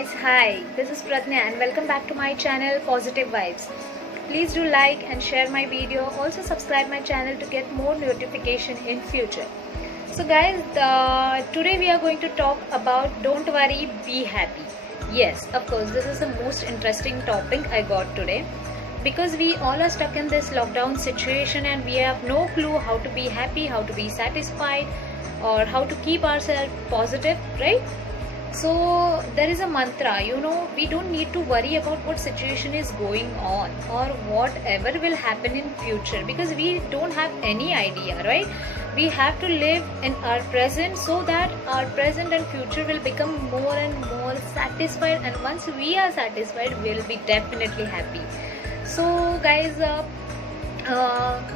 guys, hi, this is Pratnya and welcome back to my channel Positive Vibes. Please do like and share my video. Also subscribe my channel to get more notification in future. So guys, today we are going to talk about don't worry, be happy. Yes, of course, this is the most interesting topic I got today because we all are stuck in this lockdown situation and we have no clue how to be happy, how to be satisfied, or how to keep ourselves positive, right? So there is a mantra, we don't need to worry about what situation is going on or whatever will happen in future because we don't have any idea, right? We have to live in our present so that our present and future will become more and more satisfied, and once we are satisfied, we'll be definitely happy. So guys,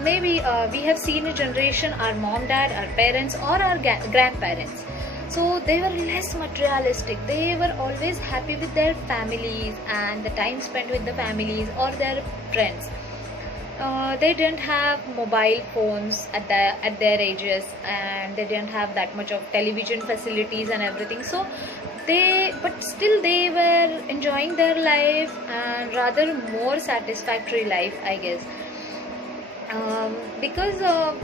maybe we have seen a generation, our mom, dad, our parents or our grandparents. So they were less materialistic. They were always happy with their families and the time spent with the families or their friends. They didn't have mobile phones at their ages, and they didn't have that much of television facilities and everything. So but still they were enjoying their life and rather more satisfactory life, I guess. Because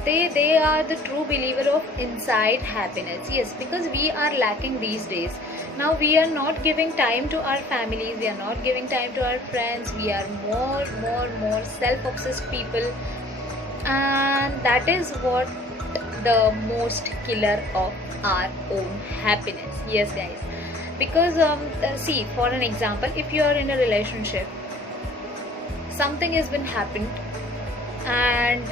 they are the true believer of inside happiness. Yes, because we are lacking these days. Now we are not giving time to our families, we are not giving time to our friends, we are more self-obsessed people, and that is what the most killer of our own happiness. Yes guys, because see, for an example, if you are in a relationship, something has been happened and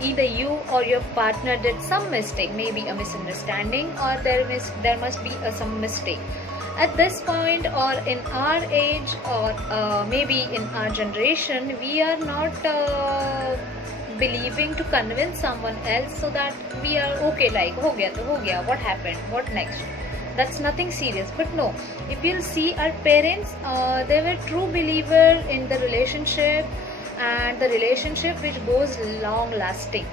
either you or your partner did some mistake, maybe a misunderstanding, or there must be some mistake at this point, or in our age, or maybe in our generation, we are not believing to convince someone else so that we are okay, like ho gaya, what happened, what next, that's nothing serious. But no, if you'll see our parents, they were true believer in the relationship, and the relationship which goes long lasting,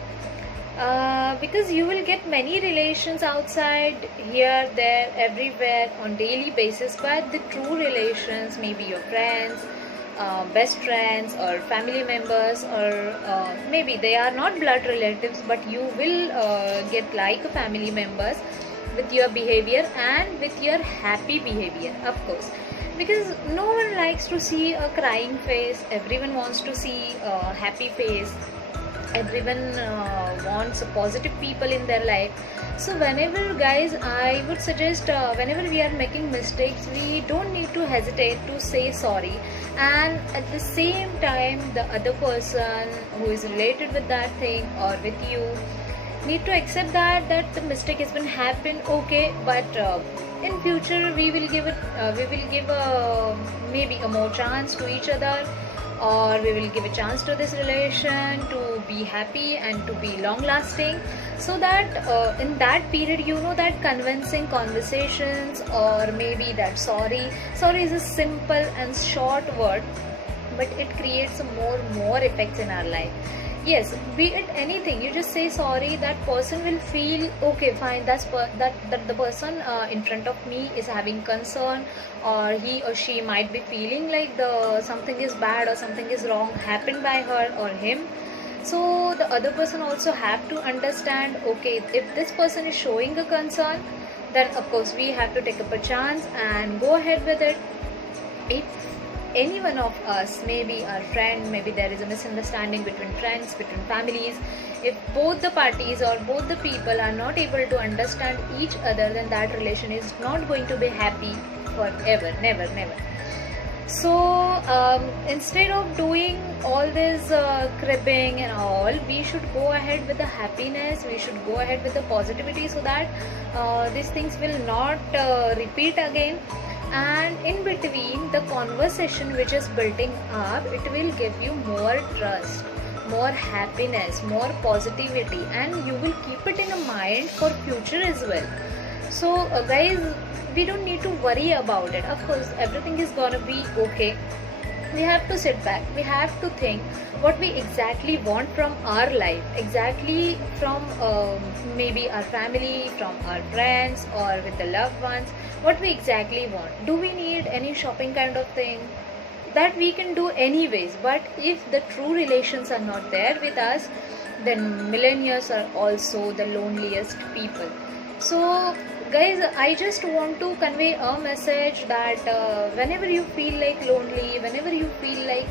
because you will get many relations outside, here, there, everywhere on daily basis, but the true relations, maybe your friends, best friends or family members, or maybe they are not blood relatives, but you will get like family members with your behavior and with your happy behavior, of course, because no one likes to see a crying face. Everyone wants to see a happy face. Everyone wants positive people in their life. So whenever, guys, I would suggest, whenever we are making mistakes, we don't need to hesitate to say sorry, and at the same time the other person who is related with that thing or with you need to accept that the mistake has been happened, okay, but in future we will give maybe a more chance to each other, or we will give a chance to this relation to be happy and to be long lasting, so that in that period, that convincing conversations, or maybe that sorry is a simple and short word, but it creates more effects in our life. Yes, be it anything, you just say sorry, that person will feel okay, fine, that the person in front of me is having concern, or he or she might be feeling like something is bad or something is wrong happened by her or him. So the other person also have to understand, okay, if this person is showing a concern, then of course we have to take up a chance and go ahead with it. If any one of us, maybe our friend, maybe there is a misunderstanding between friends, between families, if both the parties or both the people are not able to understand each other, then that relation is not going to be happy forever, never. So instead of doing all this cribbing and all, we should go ahead with the happiness, we should go ahead with the positivity, so that these things will not repeat again. And in between the conversation which is building up, it will give you more trust, more happiness, more positivity, and you will keep it in a mind for future as well. So guys, we don't need to worry about it. Of course everything is gonna be okay. we have to sit back, we have to think what we exactly want from our life, exactly from maybe our family, from our friends, or with the loved ones, what we exactly want. Do we need any shopping kind of thing? That we can do anyways, but if the true relations are not there with us, then millennials are also the loneliest people. So guys, I just want to convey a message that whenever you feel like lonely, whenever you feel like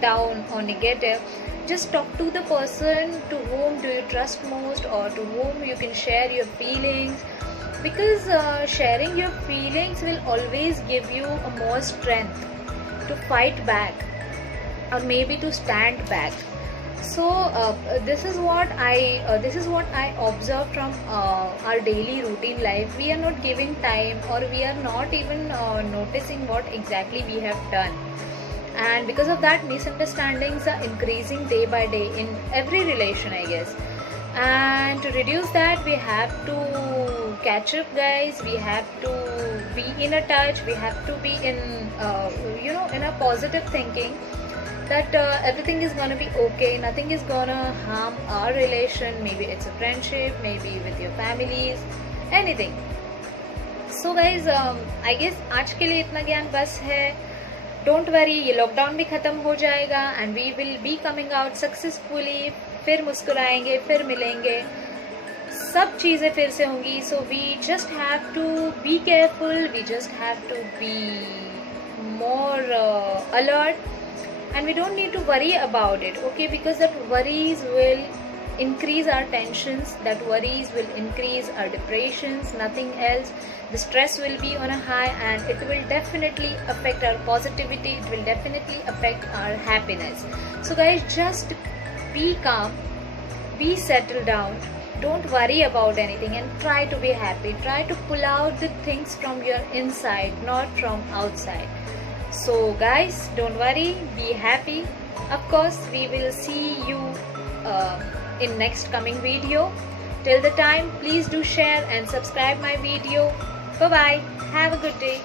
down or negative, just talk to the person to whom do you trust most, or to whom you can share your feelings, because sharing your feelings will always give you a more strength to fight back, or maybe to stand back. So this is what I observe from our daily routine life. We are not giving time, or we are not even noticing what exactly we have done, and because of that, misunderstandings are increasing day by day in every relation, I guess. And to reduce that, we have to catch up, guys. We have to be in a touch, we have to be in in a positive thinking, that everything is gonna be okay, nothing is gonna harm our relation, maybe it's a friendship, maybe with your families, anything. So guys, I guess आज के लिए इतना ज्ञान बस है. Don't worry, ये lockdown भी ख़त्म हो जाएगा and we will be coming out successfully. फिर मुस्कुराएंगे, फिर मिलेंगे, सब चीज़ें फिर से होंगी. So we just have to be careful, we just have to be more alert, and we don't need to worry about it, okay, because that worries will increase our tensions, that worries will increase our depressions, nothing else. The stress will be on a high, and it will definitely affect our positivity, it will definitely affect our happiness. So guys, just be calm, be settled down, don't worry about anything, and try to be happy. Try to pull out the things from your inside, not from outside. So guys, don't worry, be happy. Of course, we will see you in next coming video. Till the time, please do share and subscribe my video. Bye bye, have a good day.